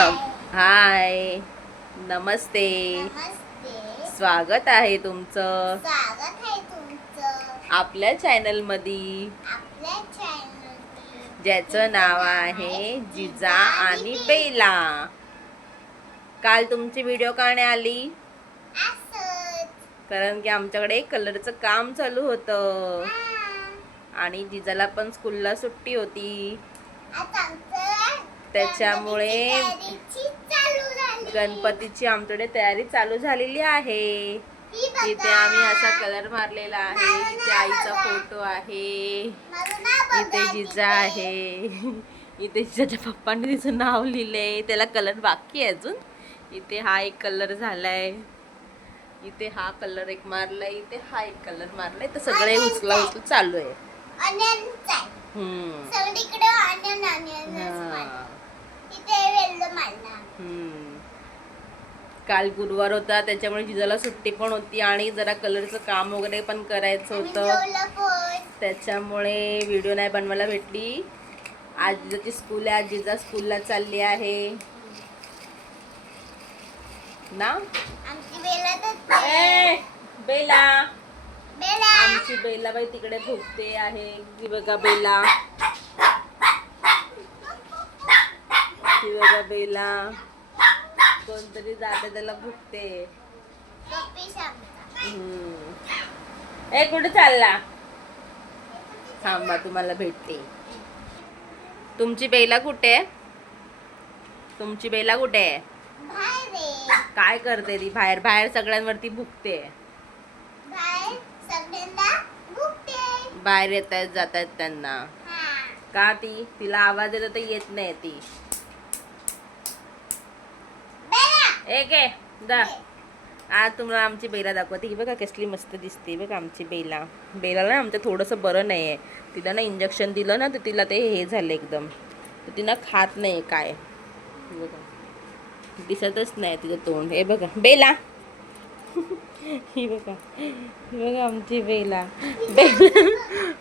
हाय, नमस्ते. स्वागत आहे तुमचं आपल्या चॅनल मध्ये, ज्याचं नाव आहे जिजा आणि बेला. काल तुमची व्हिडिओ का नाही आली? कारण की आमच्याकडे कलरचं काम चालू होतं आणि जिजाला पण स्कूलला सुट्टी होती, त्याच्यामुळे गणपतीची आमच्याकडे तयारी चालू झालेली आहे. इथे आम्ही असा कलर मारलेला आहे. इथे आईचा फोटो आहे, इथे जिजा आहे, इथे जिजाच्या पप्पांनी तिचं नाव लिहिलंय, त्याला कलर बाकी आहे अजून. इथे हा एक कलर झालाय, इथे हा कलर एक मारलाय, इथे हा एक कलर मारलाय. तर सगळे उचला उचल चालू आहे. काल गुरुवार होता, त्याच्यामुळे जिजाला सुट्टी पण होती आणि जरा कलरचं काम वगैरे पण करायचं होतं, त्याच्यामुळे व्हिडिओ नाही बनवायला भेटली. आज जिजाची स्कूल आहे, आज जिजा स्कूलला चालली आहे ना. बेला, आमची बेला बाई तिकडे भुकते आहे. ती बघा बेला, ती बघा बेला, कोणतरी जाते त्याला भुकते. ए कुठे चालला? थांबा, तुम्हाला भेटते. तुमची बेला कुठे आहे? तुमची बेला कुठे आहे? काय करते ती? बाहेर बाहेर सगळ्यांवरती भुकते. बाहेर येत आहेत जात आहेत त्यांना. का ती? तिला आवाज येतो तर येत नाही ती. एक आज तुम्हाला आमची बेला दाखवते. ही बघा कसली मस्त दिसते बघा आमची बेला. बेला ना आमचं थोडंसं बरं नाही आहे. तिला ना इंजेक्शन दिलं ना, तर तिला ते हे झालं एकदम, तर तिनं खात नाही काय. बघा दिसतच नाही तिचं तोंड. हे बघा बेला, ही बघा, ही बघा आमची बेला.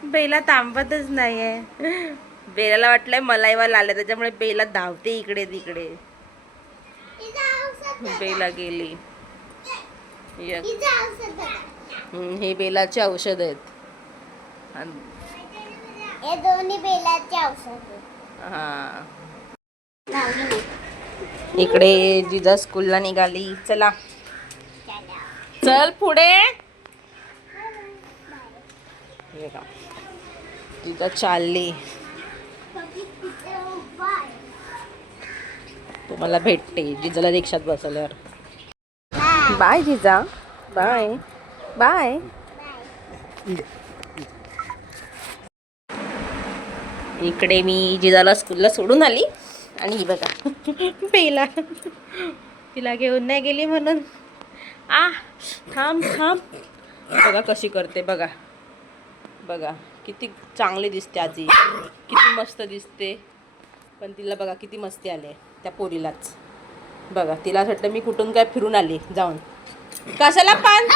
बेला थांबतच नाही आहे. बेलाला वाटलंय मलाईवाला आलं, त्याच्यामुळे बेला धावते इकडे तिकडे. बेला गेली. हे बेलाचे औषध आहेत. हे दोन्ही बेलाचे औषध. हा, इकडे जिजा स्कूलला निघाली. चला चल पुढे. जिजा चालली. तुम्हाला भेटते जिजाला रिक्षात बसवल्यावर. बाय जिजा, बाय बाय. इकडे मी जिजाला स्कूलला सोडून आली आणि ही बघा बेला, तिला घेऊन नाही गेली म्हणून थांब थांब. बघा कशी करते बघा. बघा किती चांगली दिसते आजी, किती मस्त दिसते. पण तिला बघा किती मस्ती आले त्या पोरीलाच. बघा तिला असं वाटतं मी कुठून काय फिरून आली जाऊन. कशाला पण,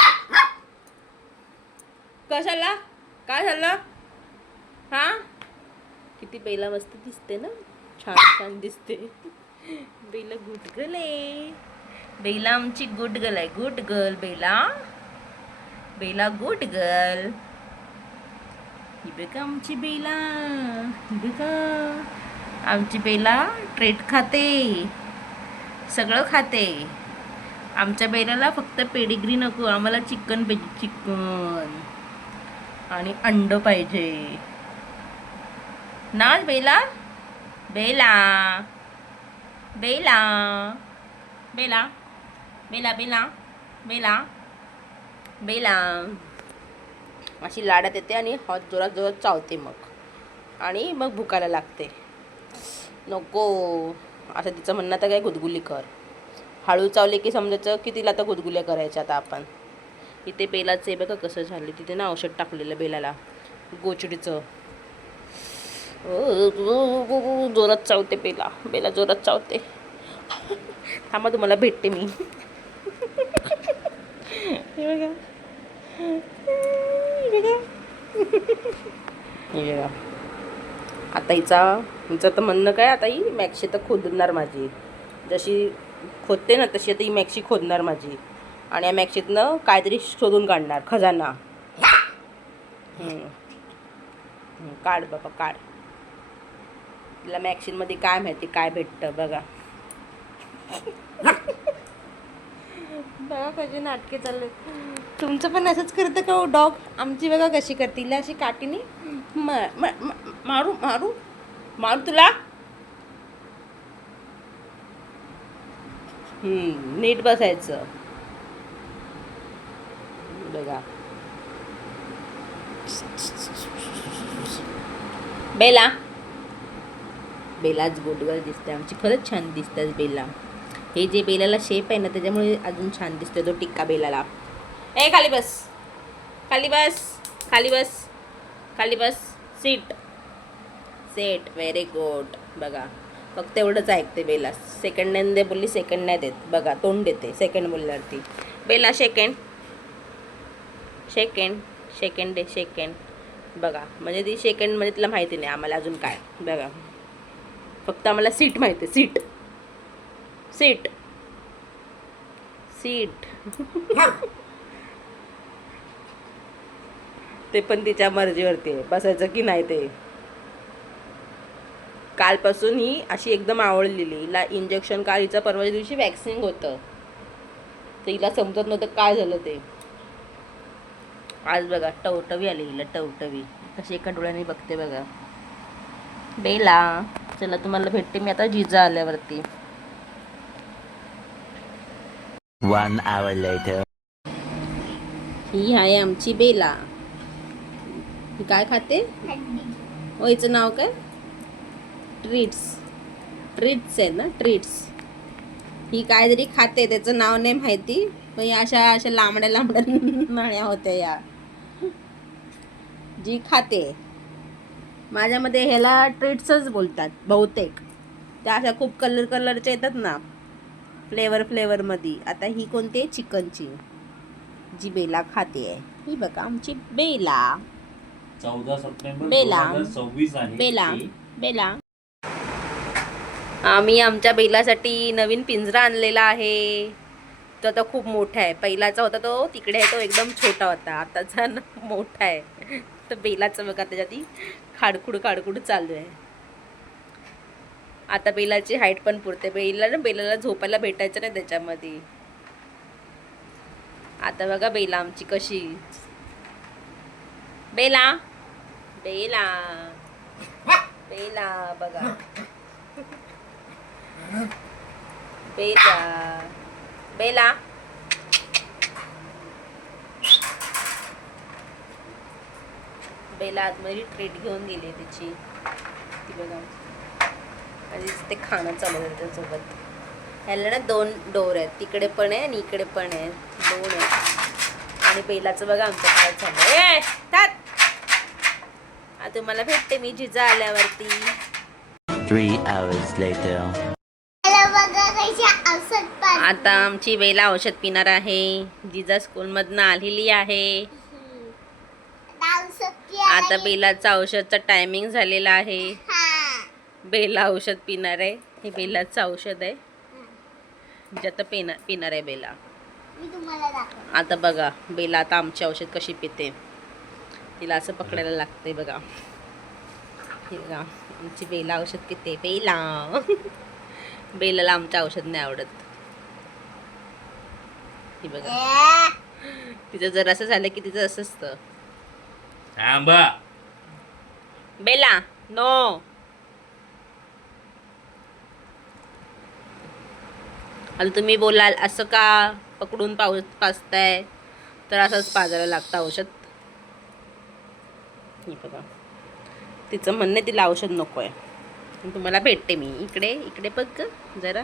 कशाला, काय झालं? हा, किती बेला मस्त दिसते ना, छान छान दिसते. बेला गुड गर्ल आहे. बेला आमची गुड गर्ल आहे. Good girl Bella, Bella good girl. ही बघा आमची बेला, बघा आमची बेला ट्रीट खाते, सगळं खाते. आमच्या बेलाला फक्त पेडिग्री नको, आम्हाला चिकन पाहिजे, चिकन आणि अंड पाहिजे ना बेला. बेला बेला बेला बेला बेला बेला बेला अशी लाडात येते आणि हात जोरात जोरात चावते आणि मग भुकायला लागते. नको असं तिचं म्हणणं तर काय, गुदगुली कर. हळू चावले की समजायचं की तिला आता गुदगुल्या करायच्या. आता आपण इथे बेलाचं आहे बघा कसं झालं. तिथे ना औषध टाकलेलं बेलाला गोचडीचं. जोरात चावते बेला, बेला जोरात चावते. थांबा तुम्हाला भेटते मी. हे बघा, आता हिचं तर म्हणणं काय, आता ही मॅक्शी तर खोदणार माझी. जशी खोदते ना तशी आता ही मॅक्सी खोदणार माझी. आणि या मॅक्सीतनं काहीतरी शोधून काढणार खजाना. काढ बाबा काढ. तिला मॅक्सीनमध्ये काय माहिती काय भेटतं बघा. बघा कशी नाटके चालले. तुमचं पण असंच करतं का हो डॉग? आमची बघा कशी करते. तिला अशी काठीने मारू मारू मारू तुला. नीट बसायचं बघा. बेला बेलाच गोडगल दिसते आमची. खरंच छान दिसतात बेला. हे जे बेलाला शेप आहे ना त्याच्यामुळे अजून छान दिसतो तो टिक्का बेलाला. ए खाली बस खाली बस खाली बस खाली बस. Seat set. Very good. बघा फक्त एवढंच ऐकते बेला. सेकंड दे बोलली सेकंड नाही देत. बघा तोंड देते सेकंड बोलल्यावरती. बेला सेकंड सेकंड सेकंड दे सेकंड. बघा म्हणजे ती सेकंड म्हणजे तिला माहिती नाही. आम्हाला अजून काय बघा फक्त आम्हाला सीट माहिती. Seat seat seat. ते पण तिच्या मर्जीवरती आहे बसायचं की नाही ते. कालपासून ही अशी एकदम आवडलेली. हिला इंजेक्शन काल हिचं परवाच्या दिवशी वॅक्सिंग होतं तर हिला समजत नव्हतं काय झालं ते. आज बघा टवटवी आली हिला. टवटवी कशी एका डोळ्याने बघते बघा. बेला चला तुम्हाला भेटते मी आता जिजा आल्यावरती. 1 hour later. ही आहे आमची बेला. ही काय खाते? हो हिचं नाव काय? ट्रीट्स. ट्रीट्स आहे ना ट्रीट्स. ही काहीतरी खाते त्याचं नाव नाही माहिती. पण या अशा अशा लांबड्या लांबड्या नळ्या होत्या या जी खाते. माझ्यामध्ये ह्याला ट्रीट्सच बोलतात बहुतेक. त्या अशा खूप कलर कलरच्या येतात ना फ्लेवरमध्ये. आता ही कोणती आहे? चिकनची जी बेला खाते आहे. ही बघा आमची बेला. 14 सप्टेंबर बेला 2026 आहे. बेला बेला. आम्ही आमच्या बेलासाठी नवीन पिंजरा आणलेला आहे. तो आता खूप मोठा आहे. पहिलाचा होता तो तिकडे आहे तो एकदम छोटा होता. आताचा मोठा आहे. तर बेलाचं बघा त्याच्यात खाडखुड चालू आहे. आता बेलाची हाईट पण पुरते. बेलाला झोपायला भेटायचं नाही त्याच्यामध्ये. आता बघा बेला आमची कशी. बेला बेला बेला बघा. बेला बेला बेला आतमध्ये ट्रीट घेऊन गेली तिची. ती बघा आणि ते खाणं चालू आहे त्याच्यासोबत. ह्याला ना 2 डोर आहेत. तिकडे पण आहे आणि इकडे पण आहे. 2 आहेत. आणि बेलाचं बघा आमचं काय चाललंय. तुम्हाला भेटते मी जिजा आल्यावरती. 3 hours later. आता आमची बेला औषध पिणार आहे. जिजा स्कूलमधनं आलेली आहे. आता बेलाचं औषधचं टायमिंग झालेला आहे. बेला औषध पिणार आहे. हे बेलाचं औषध आहे जे आता पिणार आहे बेला. आता बघा बेला आता आमची औषध कशी पिते. तिला असं पकडायला लागते बघा. हे बघा आमची बेला औषध पिते. बेला बेलाला आमचं औषध नाही आवडत. हे बघा तिचं जर असं झालं की तिचं असं असतं. थांबा बेला नो. आणि तुम्ही बोलाल असं का पकडून पाजताय तर असंच पाजायला लागतं औषध. हे बघा तिचं म्हणणं तिला औषध नको आहे. तुम्हाला भेटते मी. इकडे इकडे बघ जरा.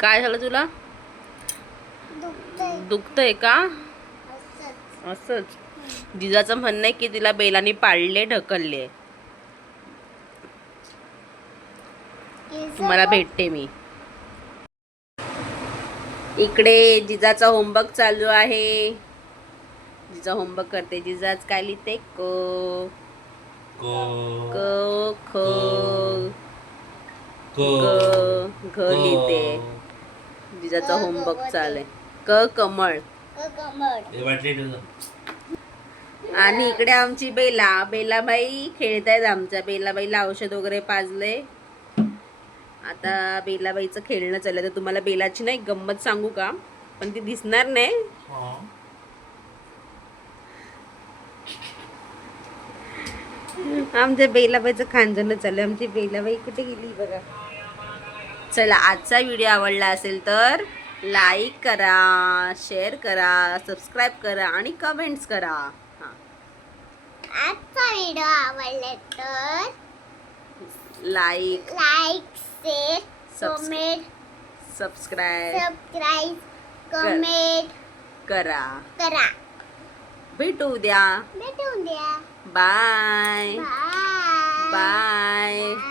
काय झालं तुला? दुखतंय का? असंच जिजाचं म्हणणं आहे की तिला बेलाने पाळले ढकलले. तुम्हाला भेटते मी. इकडे जिजाचा होमवर्क चालू आहे. जिजा होमवर्क करते. जिजाच काय लिहिते? क ख ग लिहिते. जिजाचा होमवर्क चालू क कमळ. कमळ. हे वाटले तुझं. आणि इकडे आमची बेलाबाई खेळतायत. आमच्या बेलाबाईला औषध वगैरे पाजले. आता बेलाबाईचं खेळणं चाललंय. तर तुम्हाला बेलाची ना एक गंमत सांगू का, पण ती दिसणार नाही. आमच्या बेलाबाईचं खांजणं चाललंय. आमची बेलाबाई कुठे गेली बघा. चला, आजचा व्हिडिओ आवडला असेल तर लाईक करा, शेअर करा, सबस्क्राईब करा आणि कमेंट्स करा. हां, आजचा व्हिडिओ आवडला तर like, share, comment, subscribe comment करा. करा. भेटू उद्या. भेटून द्या. Bye bye. बाय.